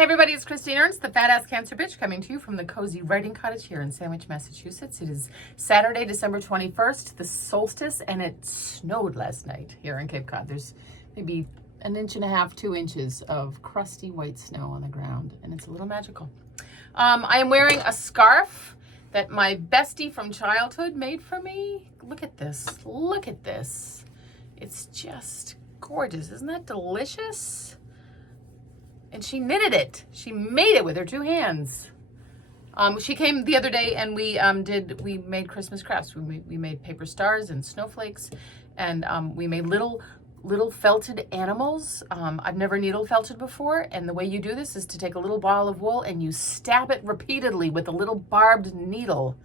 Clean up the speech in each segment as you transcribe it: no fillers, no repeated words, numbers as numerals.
Hey everybody, it's Christine Ernst, the Fat Ass Cancer Bitch, coming to you from the Cozy Writing Cottage here in Sandwich, Massachusetts. It is Saturday, December 21st, the solstice, and it snowed last night here in Cape Cod. There's maybe 1.5 to 2 inches of crusty white snow on the ground, and it's a little magical. I am wearing a scarf that my bestie from childhood made for me. Look at this. Look at this. It's just gorgeous. Isn't that delicious? And she knitted it. She made it with her 2 hands. She came the other day and we made Christmas crafts. We made paper stars and snowflakes, and we made little felted animals. I've never needle felted before, and the way you do this is to take a little ball of wool and you stab it repeatedly with a little barbed needle.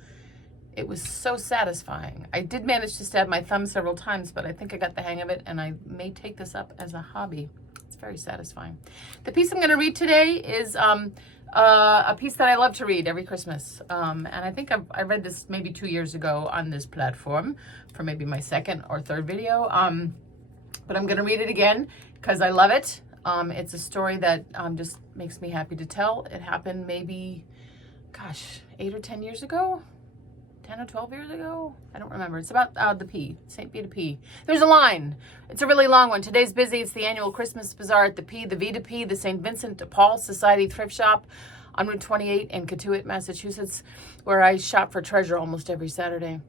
It was so satisfying. I did manage to stab my thumb several times, but I think I got the hang of it, and I may take this up as a hobby. It's very satisfying. The piece I'm going to read today is a piece that I love to read every Christmas. And I think I read this maybe 2 years ago on this platform for maybe my second or third video. But I'm going to read it again because I love it. It's a story that just makes me happy to tell. It happened maybe, 8 or 10 years ago. 10 or 12 years ago? I don't remember. It's about the P, St. Peter P. There's a line. It's a really long one. Today's busy. It's the annual Christmas Bazaar at the P, the V to P, the St. Vincent de Paul Society thrift shop on Route 28 in Cotuit, Massachusetts, where I shop for treasure almost every Saturday.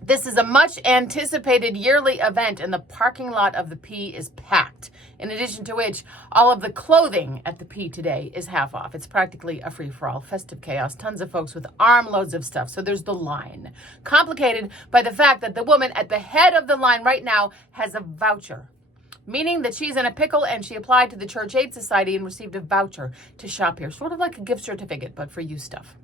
This is a much anticipated yearly event, and the parking lot of the P is packed. In addition to which, all of the clothing at the P today is half off. It's practically a free-for-all, festive chaos, tons of folks with armloads of stuff. So there's the line, complicated by the fact that the woman at the head of the line right now has a voucher, meaning that she's in a pickle and she applied to the Church Aid Society and received a voucher to shop here, sort of like a gift certificate, but for used stuff.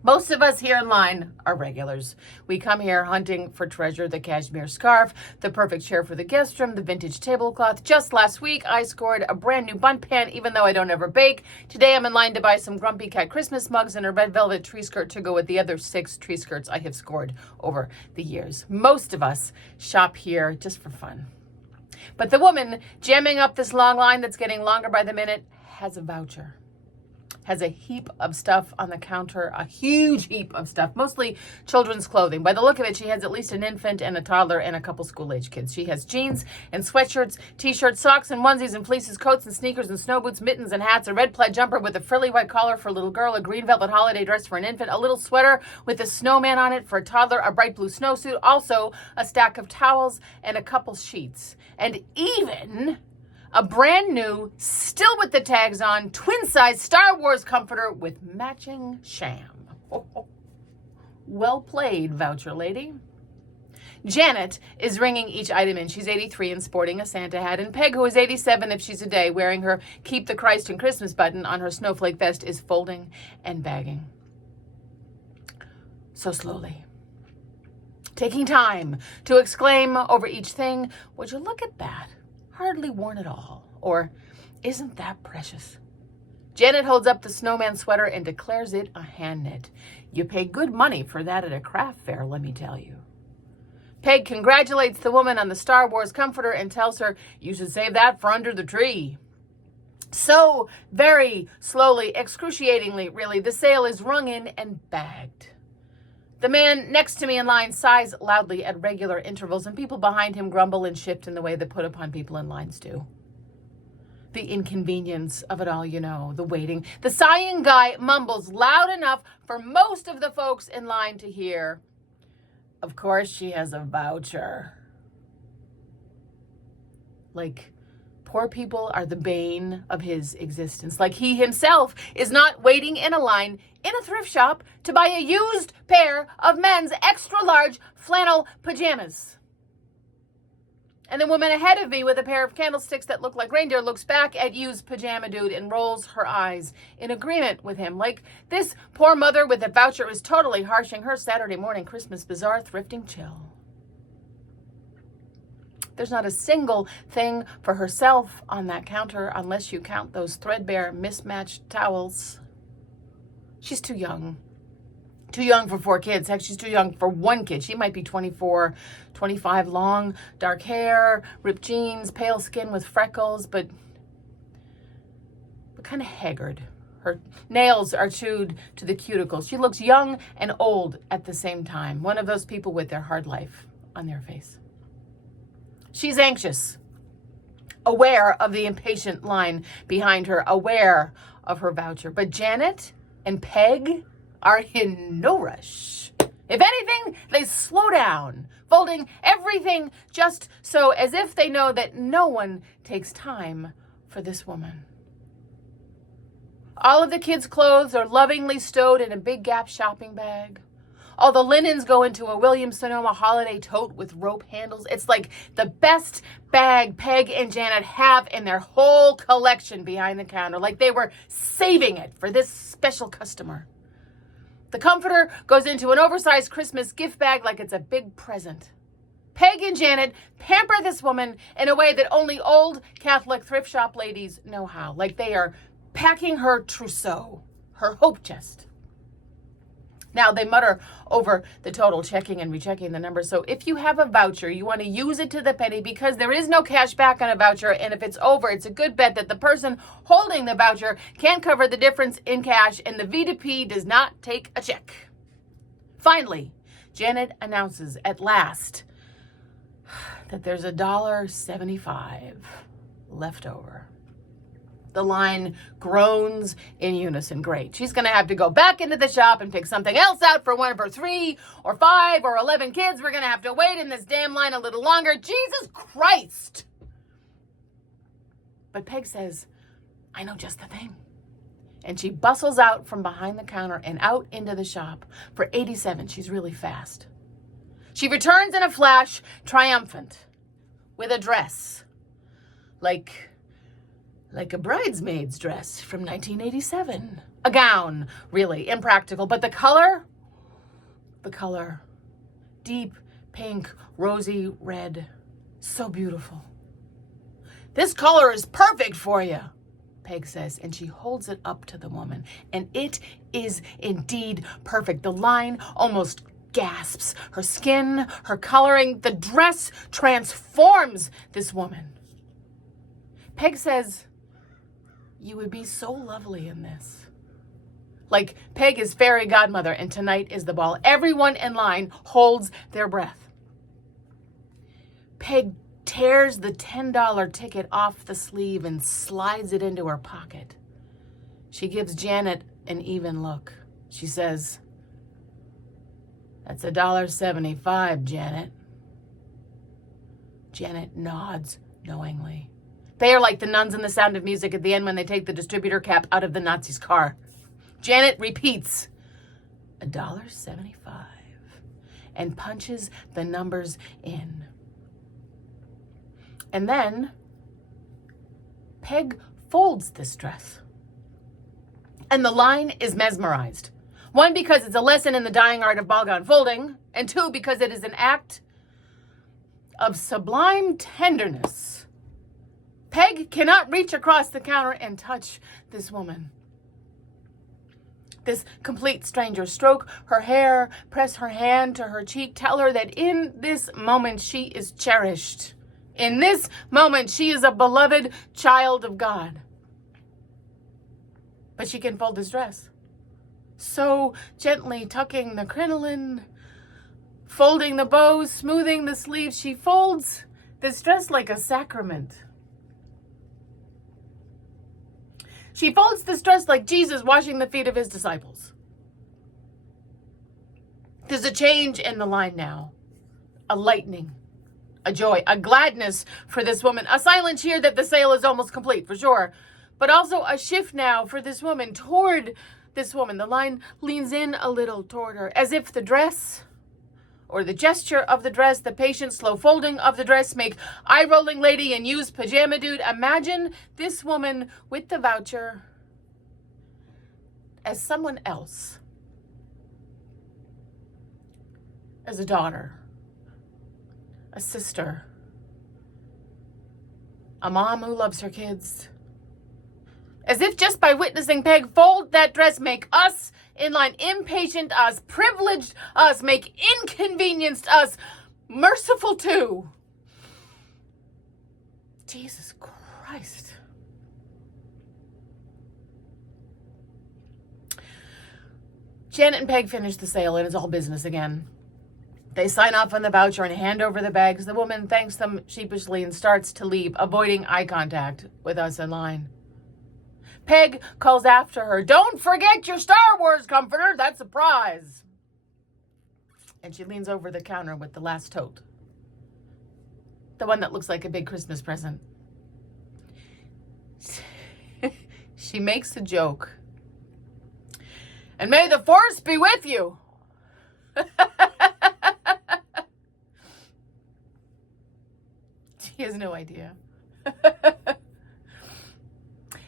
Most of us here in line are regulars. We come here hunting for treasure, the cashmere scarf, the perfect chair for the guest room, the vintage tablecloth. Just last week, I scored a brand new bun pan, even though I don't ever bake. Today, I'm in line to buy some Grumpy Cat Christmas mugs and a red velvet tree skirt to go with the other 6 tree skirts I have scored over the years. Most of us shop here just for fun. But the woman jamming up this long line that's getting longer by the minute has a voucher. Has a heap of stuff on the counter, a huge heap of stuff, mostly children's clothing. By the look of it, she has at least an infant and a toddler and a couple school-age kids. She has jeans and sweatshirts, t-shirts, socks and onesies and fleeces, coats and sneakers and snow boots, mittens and hats, a red plaid jumper with a frilly white collar for a little girl, a green velvet holiday dress for an infant, a little sweater with a snowman on it for a toddler, a bright blue snowsuit, also a stack of towels and a couple sheets. And even a brand new, still with the tags on, twin-size Star Wars comforter with matching sham. Well played, voucher lady. Janet is ringing each item in. She's 83 and sporting a Santa hat. And Peg, who is 87 if she's a day, wearing her Keep the Christ in Christmas button on her snowflake vest, is folding and bagging. So slowly, taking time to exclaim over each thing, would you look at that? Hardly worn at all. Or, isn't that precious? Janet holds up the snowman sweater and declares it a hand knit. You pay good money for that at a craft fair, let me tell you. Peg congratulates the woman on the Star Wars comforter and tells her you should save that for under the tree. So very slowly, excruciatingly, really, the sale is rung in and bagged. The man next to me in line sighs loudly at regular intervals, and people behind him grumble and shift in the way that put upon people in lines do. The inconvenience of it all, you know, the waiting. The sighing guy mumbles loud enough for most of the folks in line to hear, "Of course she has a voucher." Like, poor people are the bane of his existence. Like he himself is not waiting in a line in a thrift shop to buy a used pair of men's extra large flannel pajamas. And the woman ahead of me with a pair of candlesticks that look like reindeer looks back at used pajama dude and rolls her eyes in agreement with him. Like this poor mother with a voucher is totally harshing her Saturday morning Christmas Bazaar thrifting chill. There's not a single thing for herself on that counter unless you count those threadbare mismatched towels. She's too young. Too young for 4 kids. Heck, she's too young for 1 kid. She might be 24, 25, long, dark hair, ripped jeans, pale skin with freckles, but but kind of haggard. Her nails are chewed to the cuticles. She looks young and old at the same time. One of those people with their hard life on their face. She's anxious, aware of the impatient line behind her, aware of her voucher. But Janet and Peg are in no rush. If anything, they slow down, folding everything just so, as if they know that no one takes time for this woman. All of the kids' clothes are lovingly stowed in a big Gap shopping bag. All the linens go into a Williams-Sonoma holiday tote with rope handles. It's like the best bag Peg and Janet have in their whole collection behind the counter, like they were saving it for this special customer. The comforter goes into an oversized Christmas gift bag like it's a big present. Peg and Janet pamper this woman in a way that only old Catholic thrift shop ladies know how, like they are packing her trousseau, her hope chest. Now, they mutter over the total, checking and rechecking the numbers. So if you have a voucher, you want to use it to the penny because there is no cash back on a voucher. And if it's over, it's a good bet that the person holding the voucher can't cover the difference in cash and the V2P does not take a check. Finally, Janet announces at last that there's $1.75 left over. The line groans in unison. Great. She's going to have to go back into the shop and pick something else out for one of her 3 or 5 or 11 kids. We're going to have to wait in this damn line a little longer. Jesus Christ. But Peg says, I know just the thing. And she bustles out from behind the counter and out into the shop. For 87, she's really fast. She returns in a flash, triumphant, with a dress. Like a bridesmaid's dress from 1987. A gown, really, impractical. But the color, deep pink, rosy red, so beautiful. This color is perfect for you, Peg says, and she holds it up to the woman. And it is indeed perfect. The line almost gasps. Her skin, her coloring, the dress transforms this woman. Peg says, you would be so lovely in this. Like Peg is fairy godmother and tonight is the ball. Everyone in line holds their breath. Peg tears the $10 ticket off the sleeve and slides it into her pocket. She gives Janet an even look. She says, that's $1.75, Janet. Janet nods knowingly. They are like the nuns in The Sound of Music at the end when they take the distributor cap out of the Nazi's car. Janet repeats, $1.75, and punches the numbers in. And then Peg folds this dress. And the line is mesmerized. 1, because it's a lesson in the dying art of ball gown folding, and 2, because it is an act of sublime tenderness. Peg cannot reach across the counter and touch this woman. This complete stranger. Stroke her hair, press her hand to her cheek, tell her that in this moment she is cherished. In this moment she is a beloved child of God. But she can fold this dress. So gently tucking the crinoline, folding the bows, smoothing the sleeves, she folds this dress like a sacrament. She folds this dress like Jesus washing the feet of his disciples. There's a change in the line now. A lightning, a joy, a gladness for this woman. A silent cheer that the sale is almost complete, for sure. But also a shift now for this woman, toward this woman. The line leans in a little toward her, as if the dress, or the gesture of the dress, the patient slow folding of the dress make eye-rolling lady and used pajama dude. Imagine this woman with the voucher as someone else. As a daughter, a sister, a mom who loves her kids. As if just by witnessing Peg fold that dress make us in line impatient us, privileged us, make inconvenienced us, merciful too. Jesus Christ. Janet and Peg finish the sale and it's all business again. They sign off on the voucher and hand over the bags. The woman thanks them sheepishly and starts to leave, avoiding eye contact with us in line. Peg calls after her, "Don't forget your Star Wars comforter, that's a prize." And she leans over the counter with the last tote. The one that looks like a big Christmas present. She makes a joke. "And may the force be with you." She has no idea.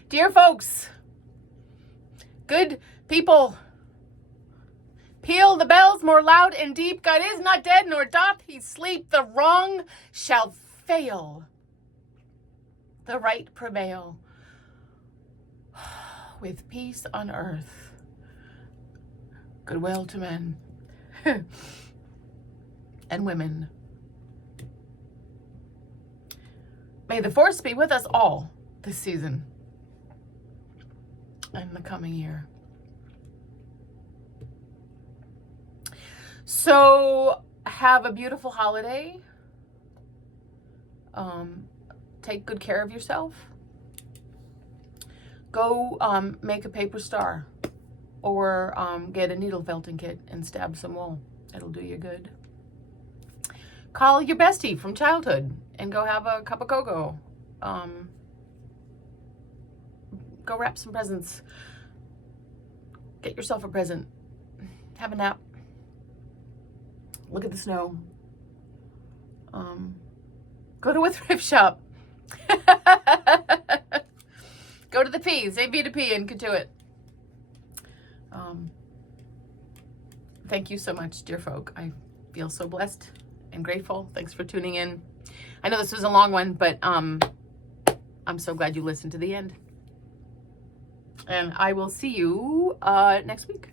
Dear folks, good people, peal the bells more loud and deep. God is not dead, nor doth he sleep. The wrong shall fail, the right prevail, with peace on earth, goodwill to men and women. May the force be with us all this season and the coming year. So have a beautiful holiday. Take good care of yourself. Go make a paper star or get a needle felting kit and stab some wool. It'll do you good. Call your bestie from childhood and go have a cup of cocoa. Go wrap some presents. Get yourself a present. Have a nap. Look at the snow. Go to a thrift shop. Go to the P. Say B to P and get to it. Thank you so much, dear folk. I feel so blessed and grateful. Thanks for tuning in. I know this was a long one, but I'm so glad you listened to the end. And I will see you next week.